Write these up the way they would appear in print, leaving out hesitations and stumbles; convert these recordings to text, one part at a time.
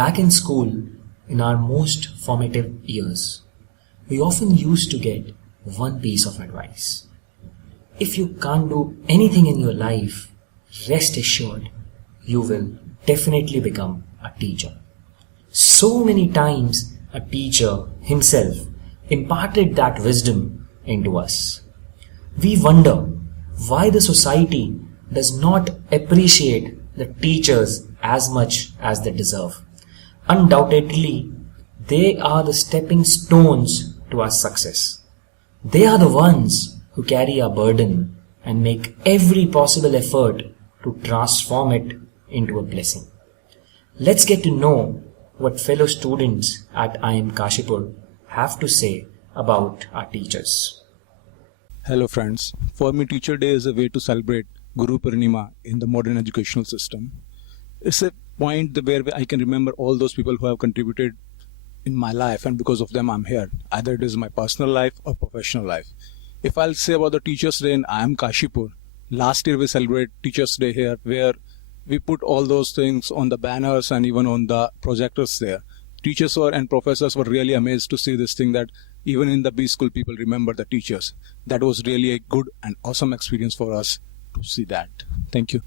Back in school, in our most formative years, we often used to get one piece of advice. If you can't do anything in your life, rest assured you will definitely become a teacher. So many times a teacher himself imparted that wisdom into us. We wonder why the society does not appreciate the teachers as much as they deserve. Undoubtedly, they are the stepping stones to our success. They are the ones who carry our burden and make every possible effort to transform it into a blessing. Let's get to know what fellow students at IIM Kashipur have to say about our teachers. Hello friends, for me Teacher Day is a way to celebrate Guru Purnima in the modern educational system. It's a point where I can remember all those people who have contributed in my life, and because of them I'm here. Either it is my personal life or professional life. If I'll say about the Teachers Day in IIM Kashipur, last year we celebrated Teachers Day here where we put all those things on the banners and even on the projectors there. Teachers and professors were really amazed to see this thing, that even in the B school people remember the teachers. That was really a good and awesome experience for us to see that. Thank you.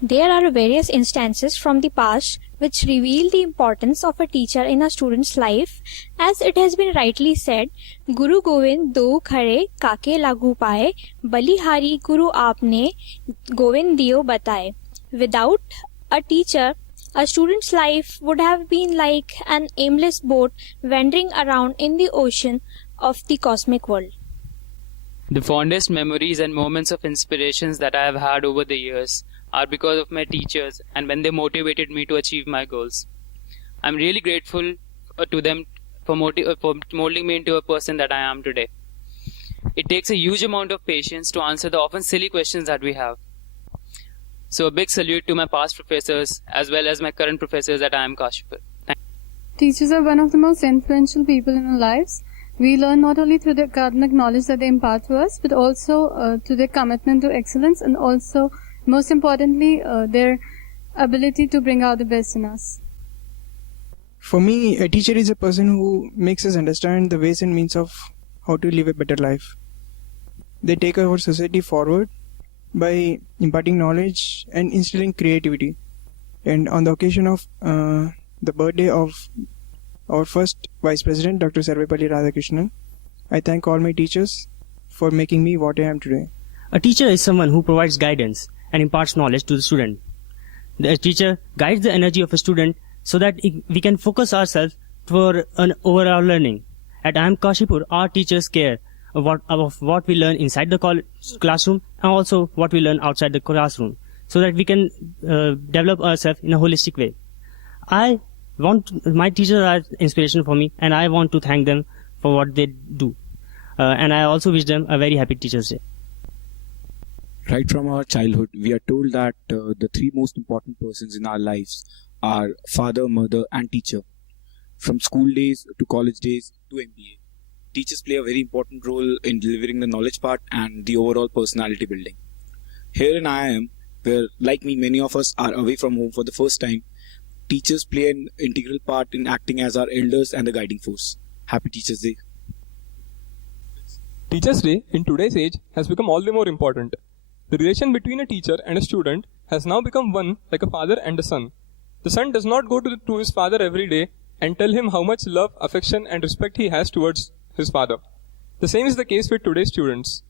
There are various instances from the past which reveal the importance of a teacher in a student's life. As it has been rightly said, Guru Govind do khare kake lagu paye, balihari Guru aapne Govind diyo bataye. Without a teacher, a student's life would have been like an aimless boat wandering around in the ocean of the cosmic world. The fondest memories and moments of inspirations that I have had over the years are because of my teachers and when they motivated me to achieve my goals. I'm really grateful to them for molding me into a person that I am today. It takes a huge amount of patience to answer the often silly questions that we have. So a big salute to my past professors as well as my current professors at IIM Kashipur. Teachers are one of the most influential people in our lives. We learn not only through the academic knowledge that they impart to us, but also through their commitment to excellence, and also, most importantly, their ability to bring out the best in us. For me, a teacher is a person who makes us understand the ways and means of how to live a better life. They take our society forward by imparting knowledge and instilling creativity. And on the occasion of the birthday of our first Vice President, Dr. Sarvepalli Radhakrishnan, I thank all my teachers for making me what I am today. A teacher is someone who provides guidance and imparts knowledge to the student. The teacher guides the energy of a student so that we can focus ourselves for an overall learning. At IIM Kashipur, our teachers care of what we learn inside the classroom and also what we learn outside the classroom, so that we can develop ourselves in a holistic way. My teachers are inspiration for me, and I want to thank them for what they do. And I also wish them a very happy Teachers Day. Right from our childhood, we are told that the three most important persons in our lives are father, mother and teacher. From school days to college days to MBA. Teachers play a very important role in delivering the knowledge part and the overall personality building. Here in IIM, where like me many of us are away from home for the first time, teachers play an integral part in acting as our elders and the guiding force. Happy Teachers Day. Teachers Day in today's age has become all the more important. The relation between a teacher and a student has now become one like a father and a son. The son does not go to his father every day and tell him how much love, affection and respect he has towards his father. The same is the case with today's students.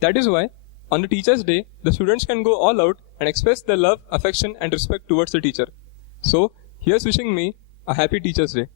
That is why, on the Teachers Day, the students can go all out and express their love, affection and respect towards the teacher. So, here's wishing me a happy Teachers Day.